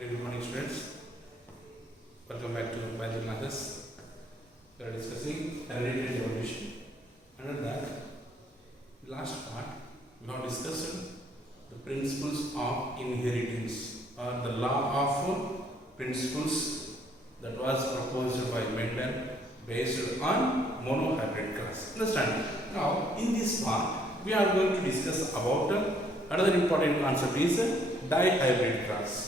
Very good morning, students. Welcome back to Biology Maths. We are discussing hereditary evolution. Under that, last part, we have discussed the principles of inheritance or the law of principles that was proposed by Mendel based on monohybrid cross. Understand? Now, in this part, we are going to discuss about another important concept is dihybrid cross.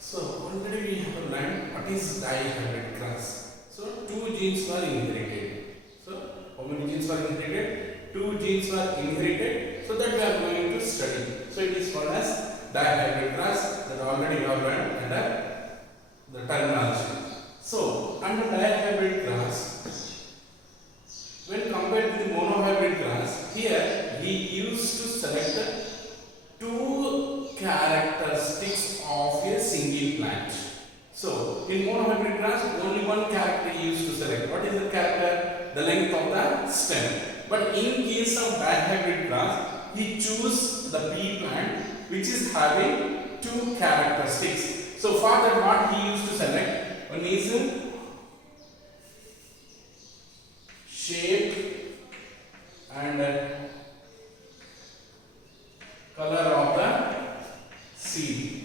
So already we have learned what is dihybrid cross. So two genes were inherited. So how many genes were inherited? Two genes were inherited. So that we are going to study. So it is called as dihybrid cross. That already we have learned under the terminology. So under dihybrid cross, when compared to the monohybrid cross, here he used to select two characteristics of a single plant. So in monohybrid cross, only one character he used to select. What is the character? The length of the stem. But in case of dihybrid cross, he choose the pea plant which is having two characteristics. So for that, what he used to select, one is shape and color of the seed.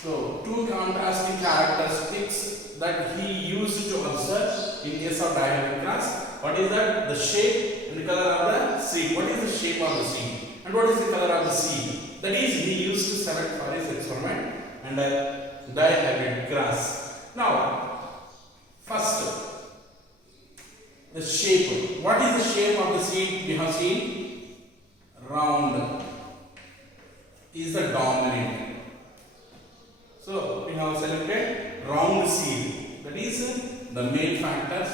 So two contrasting characteristics that he used to observe in case of dihybrid cross. What is that? The shape and the color of the seed. What is the shape of the seed and what is the color of the seed? That is, he used to select for his experiment and dihybrid cross. Now, first, the shape. What is the shape of the seed? We have seen round is the dominant. So we have selected round seed. That is the male factors.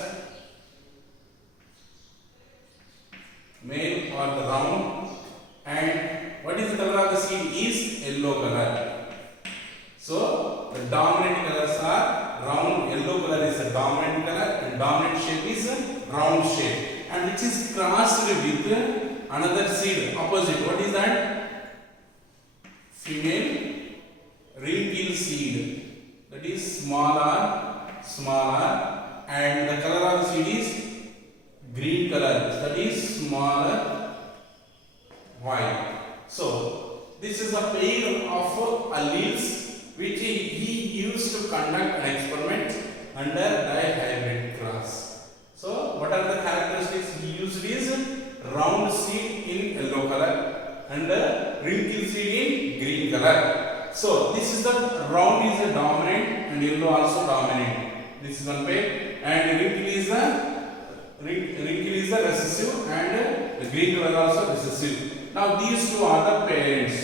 Male or the round. And what is the color of the seed? Is yellow color. So the dominant colors are round. Yellow color is the dominant color and dominant shape is a round shape, and which is crossed with another seed opposite. What is that? Female ring-kill seed. That is smaller, and the color of the seed is green color. That is smaller, white. So this is a pair of alleles which he used to conduct an experiment under dihybrid cross. So what are the characteristics he used? Is round seed in yellow color and ring-kill seed in green color. So this is the round is the dominant and yellow also dominant. This is one pair, and ring-kill is the recessive and the green color also recessive. Now these two are the parents.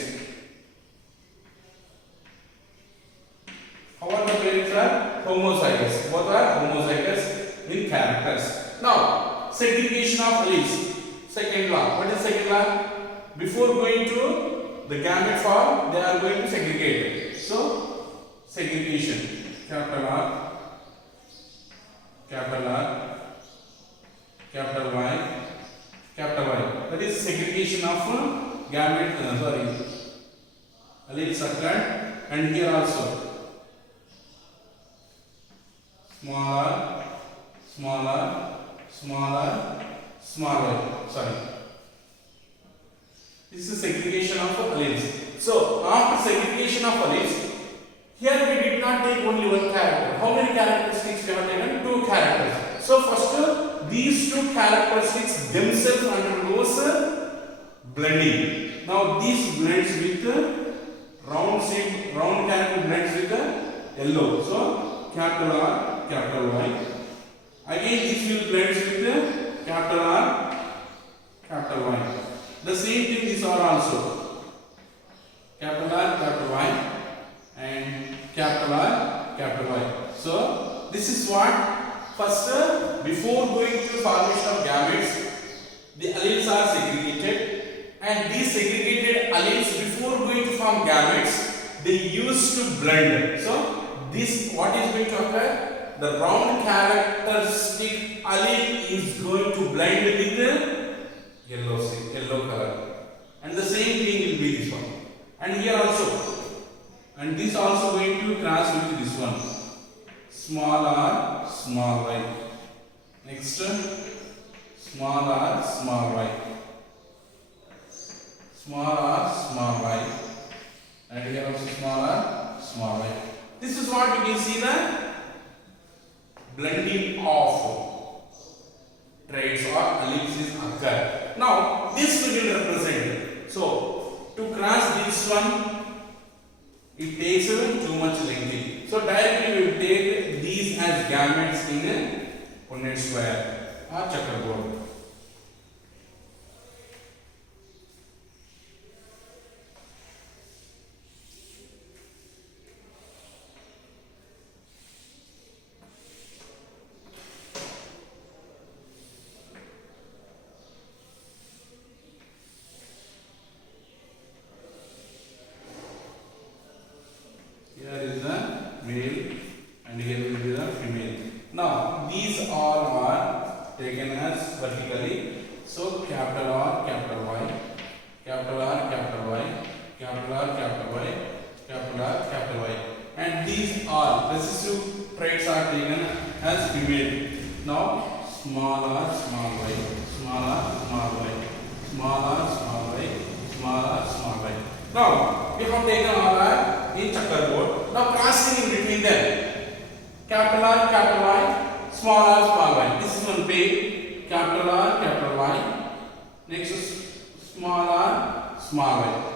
How are the parents? Are homozygous. Both are homozygous in characters. Now segregation of alleles. Second law. What is second law? Before going to the gamete form, they are going to segregate. So segregation. Capital R, capital R, capital Y, capital Y. That is segregation of gamete. Alleles occurred, and here also smaller, This is segregation of alleles. So after segregation of alleles, here we did not take only one character. How many characteristics we have taken? Two characters. So first, these two characteristics themselves undergoes blending. Now this blends with round character blends with yellow. So capital R, capital Y. Again this will blend with capital R, capital Y. The same thing these are also capital R, capital Y, and capital R, capital Y. So this is what first before going to formation of gametes, the alleles are segregated, and these segregated alleles before going to form gametes, they used to blend. So this what is going to occur? the round characteristic allele is going to blend with the yellow color, and the same thing will be this one, and here also, and this also going to cross with this one, small r small y. Next, small r small y, small r small y, and here also small r small y. This is what you can see, the blending of traits or alleles occur. Now this we will represent. So to cross this one, it takes too much lengthy. So directly we will take these as gametes in a Punnett square or checkerboard. Here is the male and here will be the female. Now these all are taken as vertically. So capital R, capital Y, capital R, capital Y, capital R, capital Y, capital R, capital Y, and these all recessive traits are taken as female. Now small r, small y, small r, small y, small r, small y, small r, small y. Now we have taken all r in checkerboard. Now crossing in between them, capital R, capital Y, small r, small y. This is one pair, capital R, capital Y. Next is small r, small y.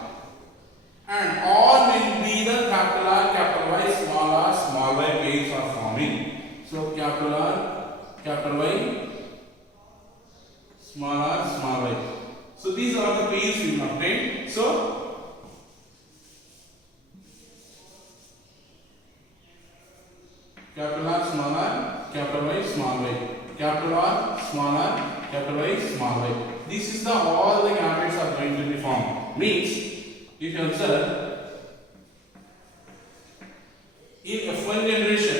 And all will be the capital R, capital Y, small y pairs are forming. So capital R, capital Y, small r, small y. So these are the pairs we will obtain. So capital R, small r, capital Y, small y, capital R, small r, capital Y, small y. This is the all the gametes are going to be formed. Means if you observe in F1 generation,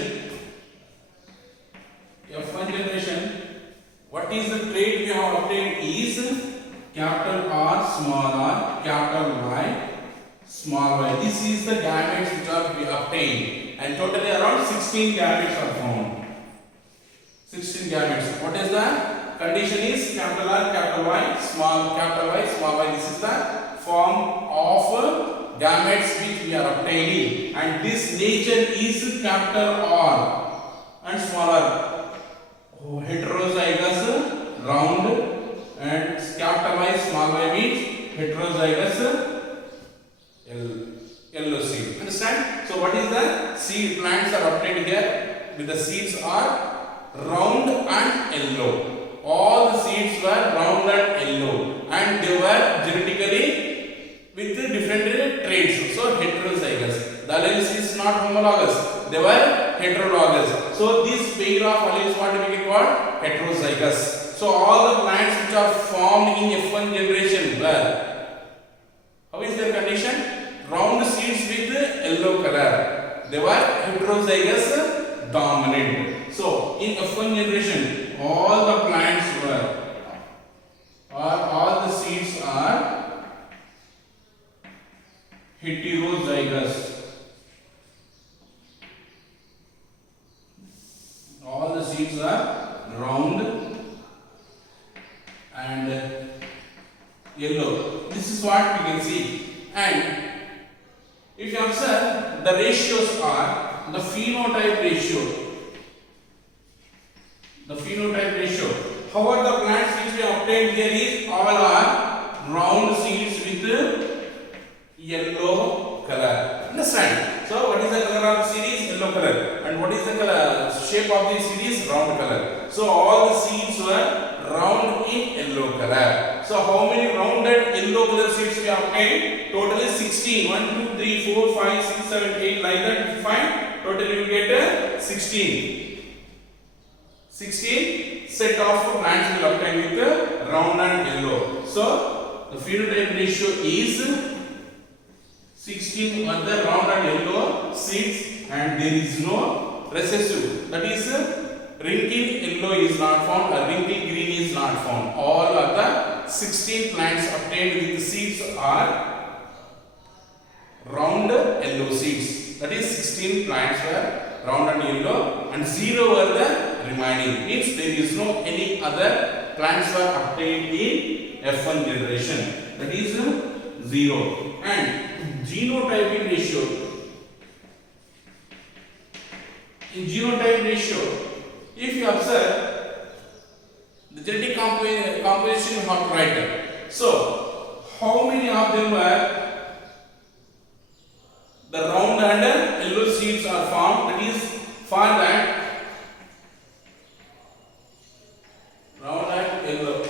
what is the trait we have obtained is capital R, small r, capital Y, small y. This is the gametes which are we obtained, and totally around 16 gametes are found. 16 gametes. What is the condition is capital R, capital Y, small y. This is the form of gametes which we are obtaining, and this nature is capital R and small r. Heterozygous round, and capital Y, small y means heterozygous yellow seed. Understand? So what is the seed? Plants are obtained here with the seeds are round and yellow. All the seeds were round and yellow, and they were genetically with different traits. So heterozygous. The alleles is not homologous. They were heterologous. So this pair of alleles what we can call heterozygous. So all the plants which are formed in F1 generation were, how is their condition? Round seeds with yellow color. They were heterozygous dominant. So in F1 generation, all the plants were, or all the seeds are heterozygous. All the seeds are round and yellow. This is what we can see. And if you observe, the ratios are the phenotype ratio. The phenotype ratio. However, the plants which we obtained here is all are round seeds with yellow color. Understand? So, what is the color of the seed is yellow color, and what is the color shape of the seed is round color. So, all the seeds were round in yellow color. So, how many rounded yellow color seeds we obtained? Totally 16. 1, 2, 3, 4, 5, 6, 7, 8, like that. If you find, totally you get 16. 16 set of plants will obtain with round and yellow. So, the phenotype ratio is 16 on the round and yellow seeds, and there is no recessive. That is, wrinkled yellow is not found, or wrinkled green is not found. All of the 16 plants obtained with seeds are round yellow seeds. That is, 16 plants were round and yellow, and 0 were the remaining. Means there is no any other plants were obtained in F1 generation. That is 0. And genotyping ratio. In genotype ratio, if you observe the genetic composition, you have to write it. So, how many of them were the round and yellow seeds are formed? That is, for that round and yellow.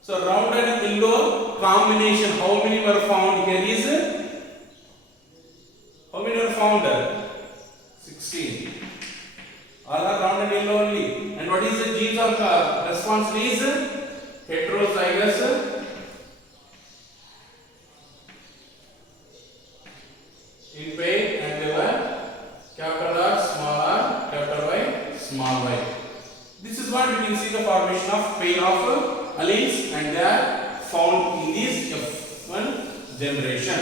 So, round and yellow combination, how many were found here is, how many were found? 16. All are round and yellow only. And what is the genes of response is heterozygous in pair, and they were capital R, small r, capital Y, small y. This is what we can see the formation of pair of alleles, and they are found in this F1 generation.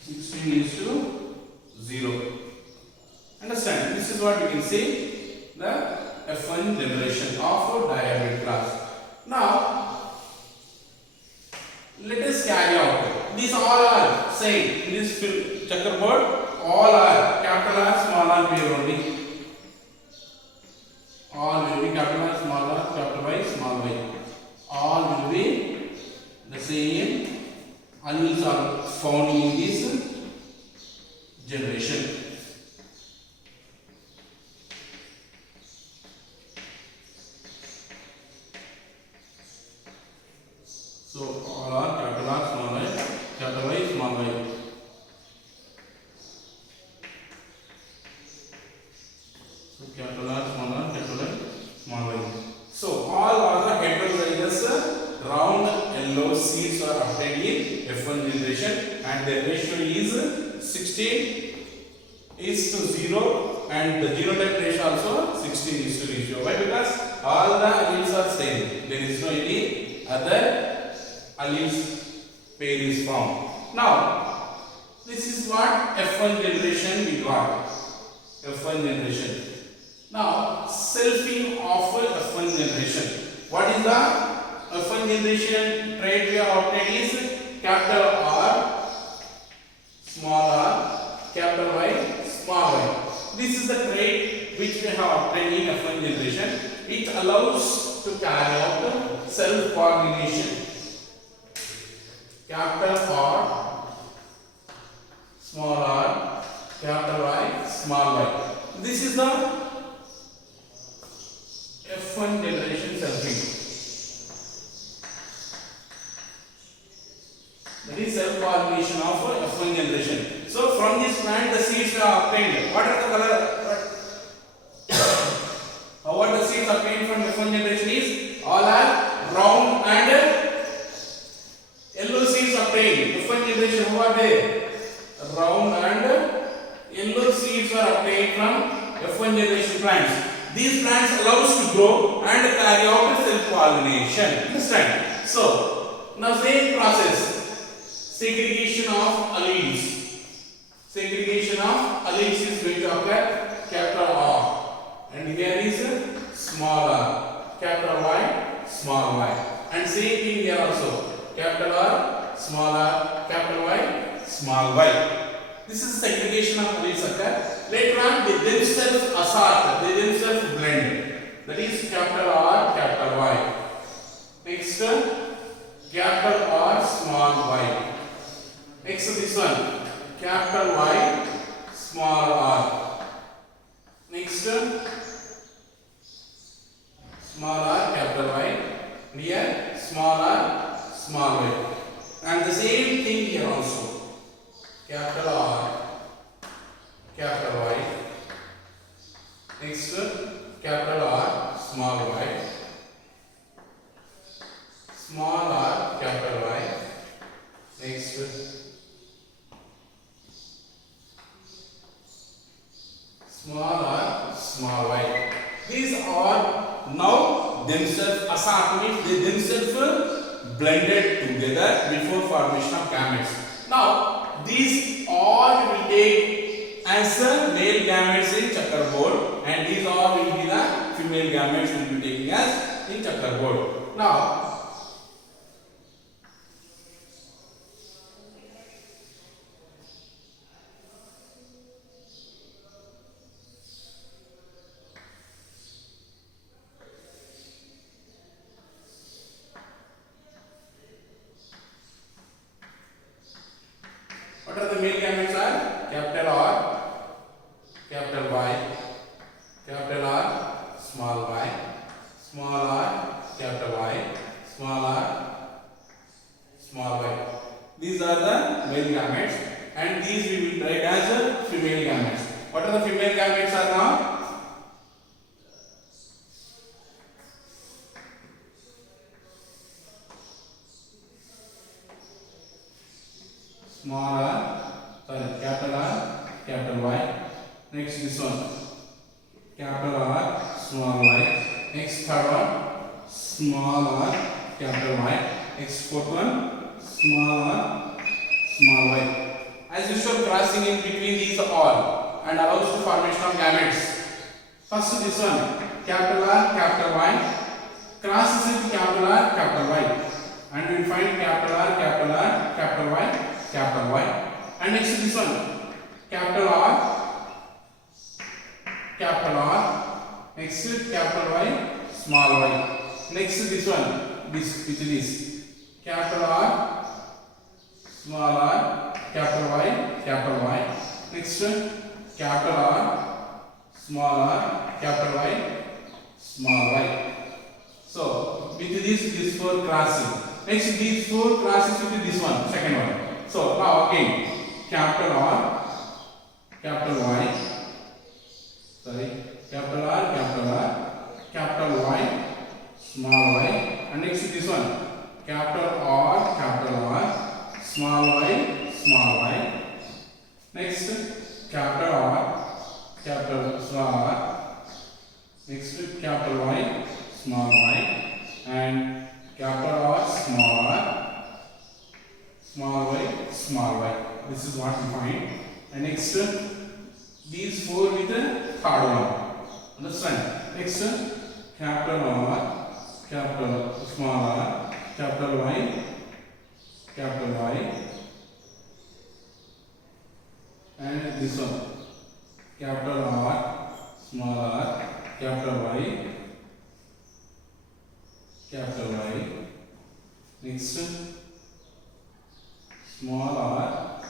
16 is to 0. Understand? This is what you can see the F1 generation of dihybrid class. Now, let us carry out. These all are same in this checkerboard. All are capital R, small r pair only. All will be capital R, small r, capital Y, small y. All will be the same. Alleles are found in this generation. So all are capital R, small r, capital Y, small y. So capital R, small r, capital Y, small y. So all are the heterozygous round yellow seeds are obtained in F1 generation, and their ratio is 16 is to 0, and the genotype ratio also 16 is to 0. Why? Because all the alleles are same. There is no any other alleles pair is formed. Now, this is what F1 generation we got. F1 generation. Now, selfing of F1 generation. What is the F1 generation trait we have obtained is capital R, small r, capital Y, small y. This is the trait which we have obtained in F1 generation. It allows to carry out self-pollination. Capital R, small r, capital Y, small y. This is the F1 generation selfing. That is self-pollination of F1 generation. So from this plant the seeds are obtained. What are the color? What the seeds obtained from F1 generation is all are round and yellow seeds obtained. F1 generation, who are they? Round and yellow seeds are obtained from F1 generation plants. These plants allows to grow and carry out self-pollination. Understand? So now same process. Segregation of alleles. Segregation of alleles is going to occur capital R, and here is small r, capital Y, small y, and same thing here also, capital R, small r, capital Y, small y. This is segregation of alleles occur. Later on they themselves assort, they themselves blend. That is capital R, capital Y. Next capital R, small y. Next this one, capital Y, small r. Next small r, capital Y. Here small r, small y. And the same thing here also. Capital R, capital Y. Next capital R, small y. Small r, capital Y. Next small r, small y. These are now themselves asat means they themselves blended together before formation of gametes. Now these all will take as a male gametes in checkerboard, and these all will be the female gametes will be taking as in checkerboard. Now what are the male gametes are? Capital R, capital Y, capital R, small y, small r, capital Y, small r, small y. These are the male gametes, and these we will write as a female gametes. What are the female gametes are now? Small r, sorry, capital R, capital Y. Next this one, capital R, small y. Next third one, small r, capital Y. Next fourth one, small r, small y. As usual, crossing in between these all and allows the formation of gametes. First this one, capital R, capital Y, crosses with capital R, capital Y, and we will find capital R, capital R, capital Y, capital Y. And next this one, capital R, capital R, next capital Y, small y. Next this one, this with this, capital R, small r, capital Y, capital Y. Next capital R, small r, capital Y, small y. So with this four crossing. Next these four crosses with this one, second one. So now again, capital R, capital Y, sorry, capital R, capital Y, small y, and next this one, capital R, small y, small y. Next capital R, capital small r, next capital Y, small y, and capital R, small r, small y, small y. This is what we find. And next these four with the third one. Understand? Next capital R, capital small r, capital Y, and this one, capital R, small r, capital Y, next small r,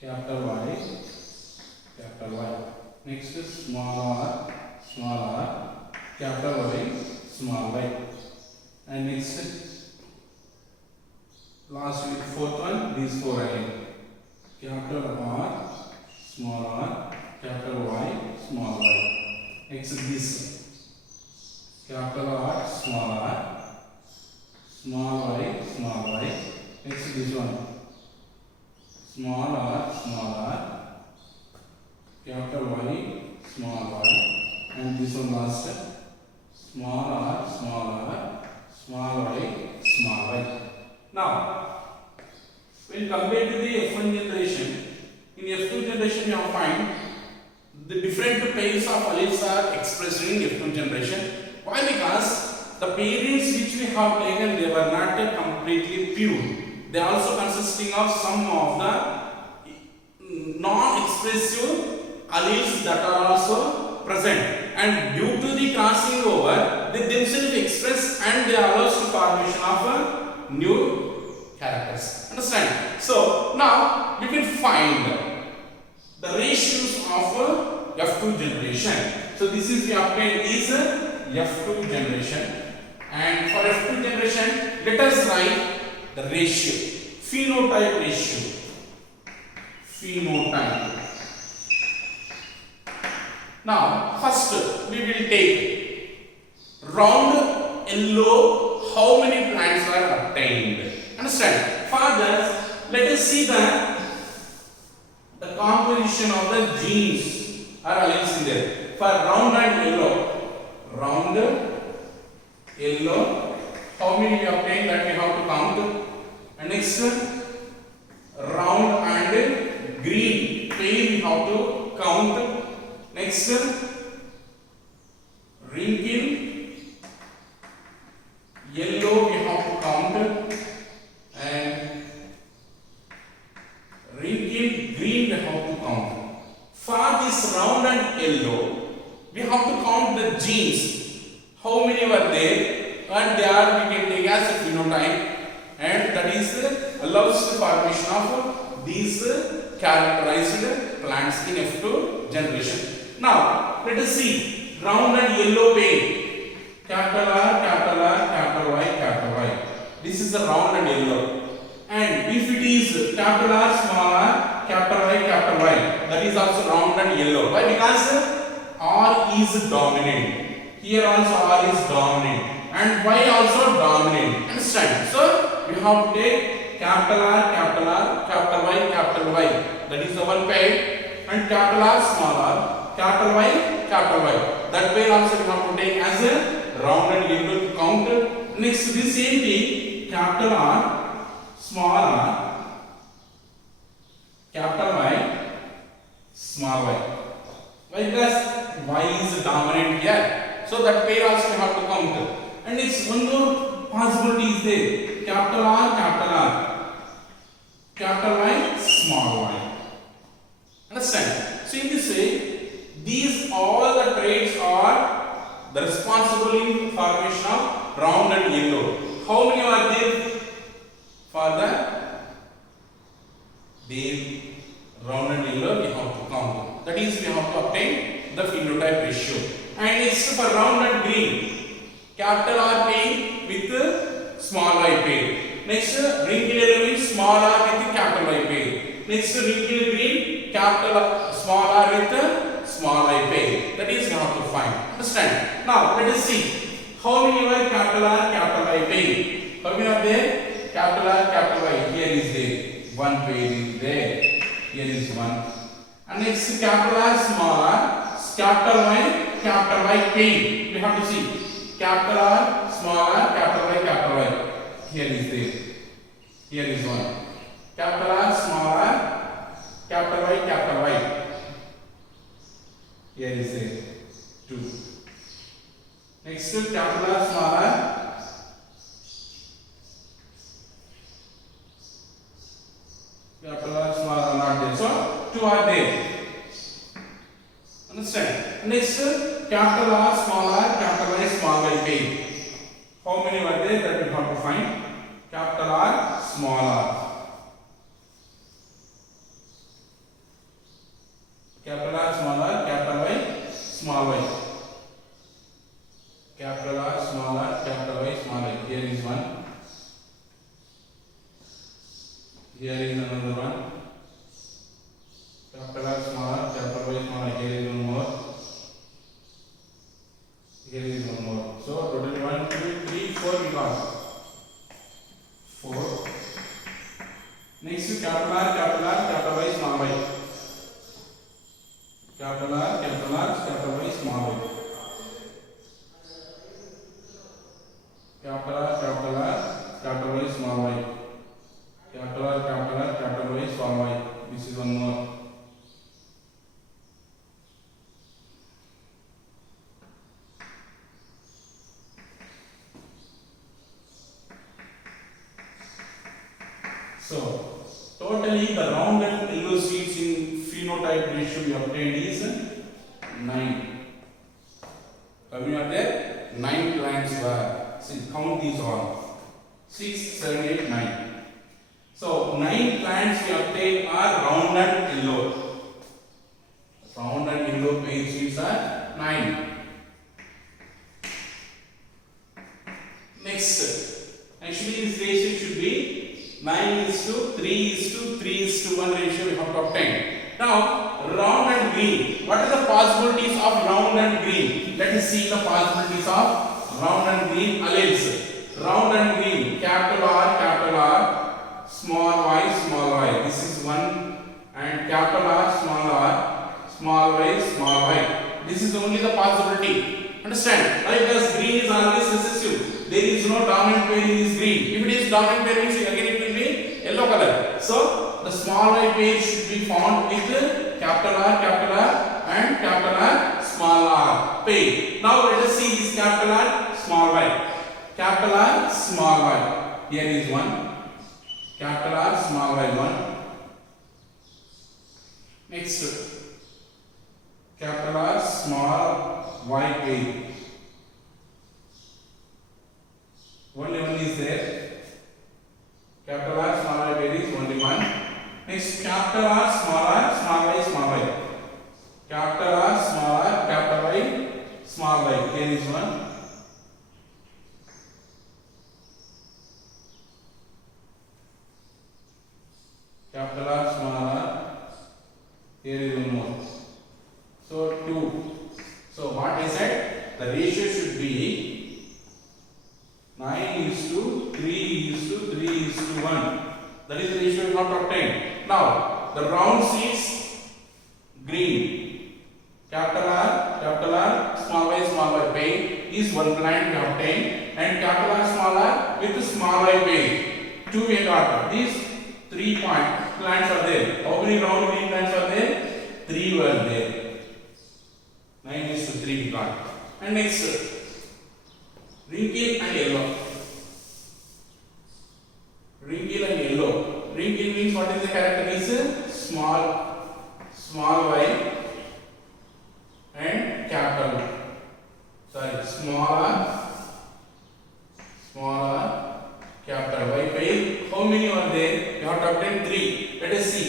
capital Y, next small r, capital Y, small y, and next last with fourth one, these four again, capital R, small r, capital Y, small y. Next this, capital R, small y, small y. Next this one, small r, capital Y, small y, and this one last, small r, small y, small y. Now, when compared to the F1 generation, in F2 generation you have find the different pairs of alleles are expressed in F2 generation. Why? Because the parents which we have taken, they were not completely pure. They are also consisting of some of the non-expressive alleles that are also present, and due to the crossing over, they themselves express and they allow the formation of new characters. Understand? So now you can find the ratios of F2 generation. So this is the obtained is F2 generation, and for F2 generation, let us write the ratio, phenotype ratio, Now first we will take round yellow, how many plants are obtained. Understand? For that, let us see the composition of the genes or alleles in there. For round and yellow, how many we obtain that we have to count. And next, round and green pair we have to count. Next, wrinkle yellow we have to count, and wrinkle green we have to count. For this round and yellow, we have to count the genes. How many were there? And they are we can take as a phenotype, and that is allows the formation of these characterized plants in F2 generation. Now let us see round and yellow pair. Capital R, capital R, capital Y, capital Y. This is the round and yellow. And if it is capital R, small r, capital Y, capital Y, that is also round and yellow. Why? Because R is dominant. Here also R is dominant. And Y also dominant. Understand? So we have to take capital R, capital Y, capital Y. That is the one pair. And capital R, small r, capital Y, capital Y. That pair also we have to take as a round and yellow to count. Next, this same thing, capital R, small r, capital Y, small y. Why? Because Y is dominant here. So that pair also we have to count. And next, one more possibility is there. Capital R, capital Y, small y. Understand? So in this way, these all the traits are the responsible in formation of round and yellow. How many are there for the round and yellow? We have to count. That is, we have to obtain the phenotype ratio. And next, for round and green, capital R pair with small y pair. Next, wrinkle yellow means small r with capital Y pair. Next, wrinkle green, capital small r with small y pair. That is, we have to find. Understand? Now let us see how many were capital R, capital Y pair. How many are there? Capital R, capital Y. Here is there. One pair is there. Here is one. And next, capital R, small r, capital Y pair. We have to see capital R, small r, capital Y. Here is there. Here is one. Capital R, small r, capital Y. Here is there. Two. Next, capital R, small r, capital R, small r not there. So two are there. Understand? Next, capital R, small r, capital Y pair. How many were there that we have to find? Capital R, small r. Capital R, small r, capital Y, small y. Capital R, small r, capital Y, small y. Here is one. Here is another one. Capital R, small r, capital Y, small y. Here is one more. Here is one more. So total 1, 2, 3, 4 we got. 4. Next, capital R, capital Y, small y. Capital R, capital Y, small y. Capital R, capital Y, small y. Capital R, capital Y, small y. This is one more. So, totally the round and yellow seeds in phenotype ratio we obtained is 9. How many are there? 9 plants were. See, count these all. 6, 7, 8, 9. So 9 plants we obtained are round and yellow. Round and yellow pale seeds are 9. Next, actually this ratio should be 9:3:3:1 ratio we have to obtain. Now, round and green. What are the possibilities of round and green? Let us see the possibilities of round and green alleles. Round and green, capital R, small y. This is one, and capital R, small r, This is only the possibility. Understand? Why? Because green is always recessive. There is no dominant pair in this green. If it is dominant pair, means again it will be yellow color. So the small y pair should be found with capital R, and capital R, small r pair. Now let us see this capital R, small y. Capital R, small y. Here is one. Capital R, small y, one. Next, capital R, small y pair. Only one is there. Capital R, small y pair is only one. Next, capital R, small y, small y. Capital R, small r, capital Y, small y. Here is one. Capital R, small r. Here is one more. So 2. So what I said, the ratio should be 9:3:3:1. That is the ratio we have to obtain. Now the round seeds green. Capital R, small y pair is one plant we obtain, and capital R, small r with small y pair. 2 we got. These 3 plants are there. How many round green plants are there? 3 were there. 9:3 we got. And next, wrinkle and yellow. Wrinkle and yellow. Wrinkle means what is the character? Is small y and capital small r, capital Y pair. How many are there? You have to obtain 3. Let us see.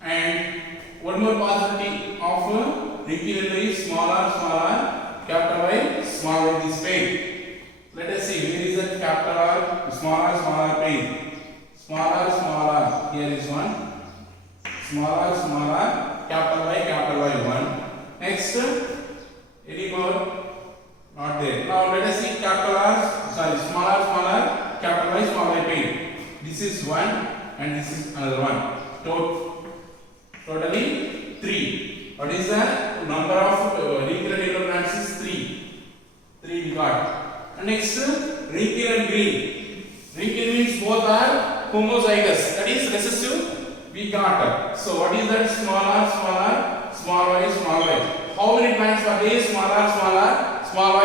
And one more possibility of wrinkle is small r, capital Y, small y this pair. Let us see. Where is the capital R, small r pair? Small r. Here is one. Small r, capital Y, 1. Next, any more? Not there. Now let us see capital R, small r, capital Y, small y pair. This is 1 and this is another one. Totally 3. What is the number of wrinkle and yellow plants? Is 3. 3 we got. And next, wrinkle and green. Wrinkle means both are homozygous. That is recessive. We got. So what is that? Small r, small y. How many plants are there? Small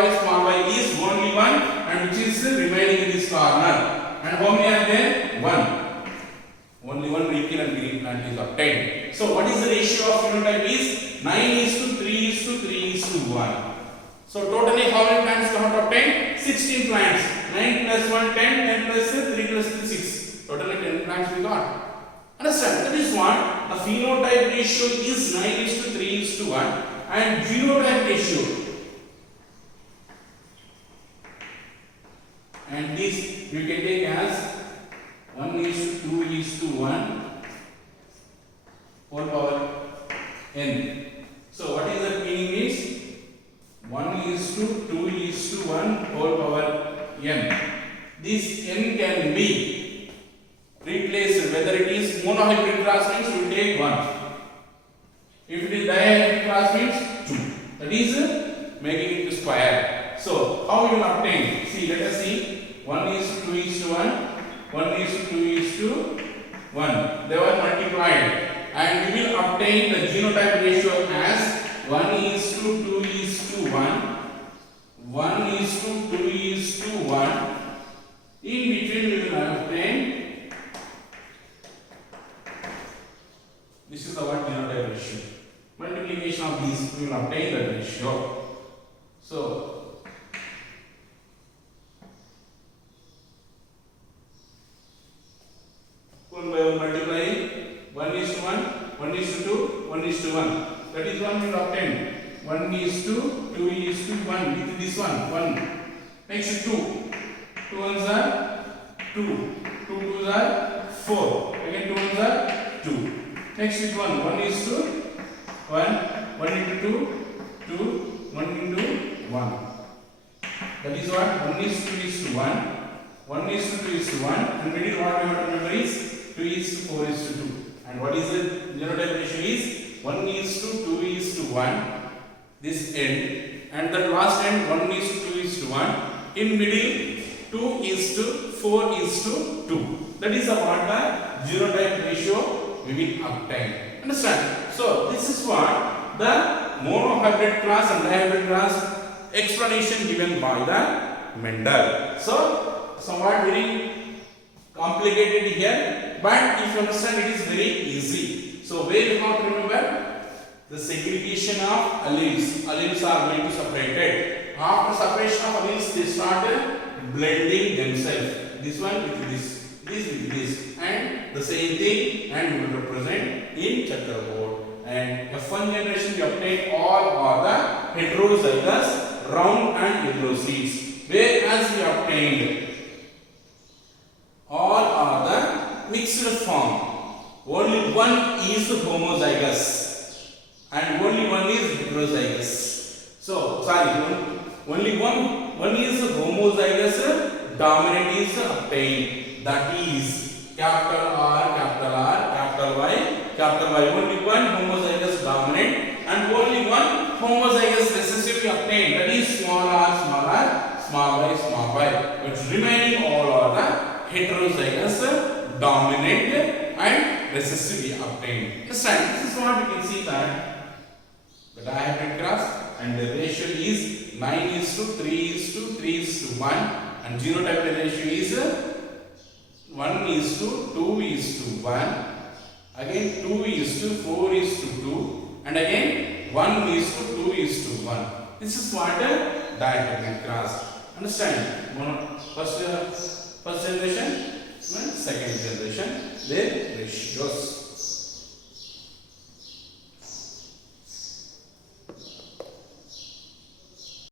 y is only one, and which is remaining in this corner. And how many are there? 1. Only one wrinkle and green plant is obtained. So what is the ratio of phenotype? Is 9:3:3:1. So totally how many plants you have to obtain? 16 plants. 9 plus 1, 10, 10 plus 3 plus 3, 6. Totally 10 plants we got. Understand? That is what the phenotype ratio is 9:3:1, and genotype ratio. And this you can take as 1:2:1 whole power n. So what is the meaning is 1:2:1 whole power n. This n can be replaced, whether it is monohybrid cross means we will take 1. If it is dihybrid cross means 2. That is making it to square. So how we will obtain? See, let us see. 1:2:1, 1:2:1. They were multiplied, and we will obtain the genotype ratio as 1:2:1, 1:2:1. In between we will obtain. This is the what genotype ratio. Multiplication of these we will obtain the ratio. So one by one multiplying 1:1, 1:2, 1:1. That is one we will obtain. 1:2:1 with this one 1. Next 2. 2 ones are 2. 2 twos are 4. Again 2 ones are 2. Next is 1. 1:1. 1 into 2. 2. 1 into 1. That is what 1:2:1. 1:2:1. And we did what we have to remember is 2:4:2. And what is the genotype ratio is 1:2:1, this end, and the last end 1 is to 2 is to 1. In middle 2 is to 4 is to 2. That is what the genotype ratio we will obtain. Understand? So this is what the monohybrid class and dihybrid class explanation given by the Mendel. So somewhat very complicated here, but if you understand, it is very easy. So where you have to remember the segregation of alleles. Alleles are going to separated. After separation of alleles, they start blending themselves. This one with this with this, and the same thing, and we will represent in checkerboard. And F1 generation we obtain all are the heterozygous round and yellow seeds, whereas we obtained all are the mixed form. Only one is homozygous and only one is heterozygous. So sorry, only one is homozygous, dominant is obtained. That is capital R, capital R, capital Y, capital Y. Only one homozygous dominant and only one homozygous recessive obtained. That is small r, small r, small y, small y. But remaining all are the heterozygous, dominant and recessive obtained. Understand? This is what you can see that the dihybrid class and the ratio is 9 is to 3 is to 3 is to 1, and genotype ratio is 1 is to 2 is to 1, again 2 is to 4 is to 2, and again 1 is to 2 is to 1. This is what a dihybrid class. Understand? First generation and second generation, their ratios.